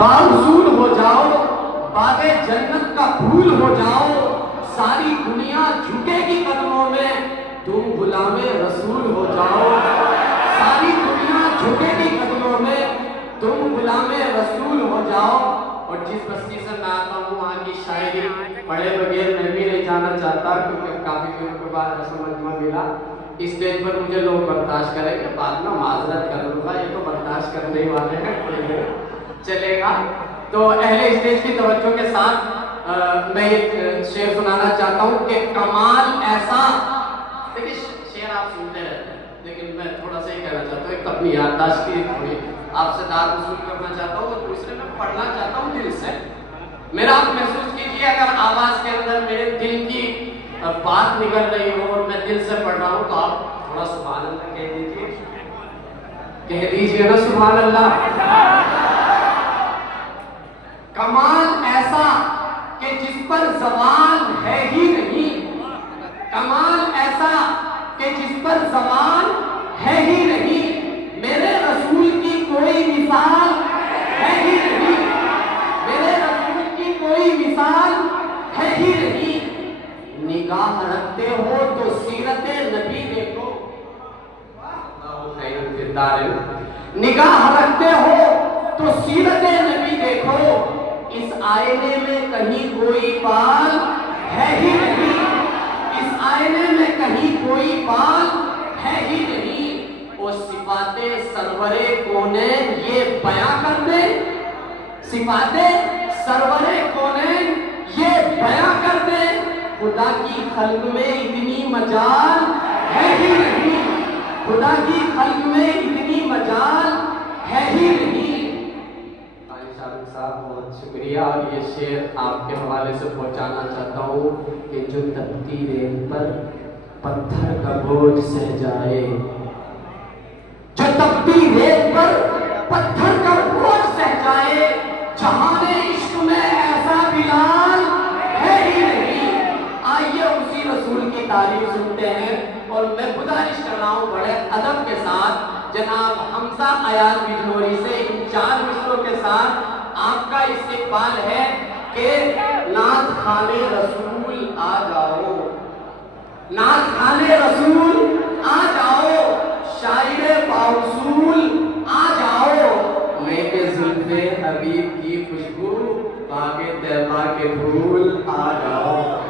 बाउसूल हो जाओ, बागे जन्नत का फूल हो जाओ, सारी दुनिया झुकेगी कदमों में, तुम गुलामे रसूल हो जाओ। सारी दुनिया झुकेगी कदमों में, तुम गुलामे रसूल हो जाओ। और जिस बस्ती से मैं आता हूँ वहाँ की शायरी पढ़े बगैर मैं भी नहीं जाना चाहता, क्योंकि काफी दिनों के बाद ऐसा मजमा मिला। इस स्टेज पर मुझे लोग बर्दाश्त करेंगे, बाद में माजरत कर लूँगा, ये तो बर्दाश्त करने ही वाले हैं, चलेगा। तो अहले स्टेज की तवज्जो के साथ मैं एक शेर सुनाना चाहता हूँ कि कमाल ऐसा। देखिए शेर आप सुनते रहते हैं, लेकिन मैं थोड़ा सा ही कहना चाहता हूँ, एक अपनी याददाश्त की थोड़ी आपसे दाद वसूल करना चाहता हूँ, और दूसरे में पढ़ना चाहता हूँ दिल से। मेरा आप महसूस कीजिए, अगर आवाज़ के अंदर मेरे दिल की बात निकल रही हो और मैं दिल से पढ़ रहा हूँ, तो आप थोड़ा सुभान अल्लाह कह दीजिए ना, सुभान अल्लाह। कमाल ऐसा कि जिस पर ज़वाल है ही नहीं, कमाल ऐसा कि जिस पर ज़वाल है ही नहीं, मेरे रसूल की कोई मिसाल है ही नहीं, मेरे रसूल की कोई मिसाल है ही नहीं। निगाह रखते हो तो सीरते नबी देखो, निगाह रखते हो तो सीरते नबी देखो, इस आईने में कहीं कोई बाल है ही नहीं, इस आईने में कहीं कोई बाल है ही नहीं। और सिफाते सरवरे कौनैन ये बयां कर दे, सिफाते सरवरे कौनैन ये बयां कर दे, खुदा की खल्क में इतनी मजाल है ही नहीं, खुदा की खल्क में इतनी मजाल है ही नहीं। साहब बहुत शुक्रिया। और ये शेर आपके हवाले से पहुंचाना चाहता हूँ कि जो तपती रेत पर पत्थर का बोझ सह जाए, जो तपती रेत पर पत्थर का बोझ सह जाए, जहाने इश्क में ऐसा बिलाल है ही नहीं। आइए उसी रसूल की तारीफ सुनते हैं, और मैं गुजारिश कर रहा हूँ बड़े अदब के साथ जनाब हमजा अयाज बिजनौरी से इन 4 मिसरों के साथ आपका इस्तेक़बाल है कि नात खाने रसूल आ जाओ, नात खाने रसूल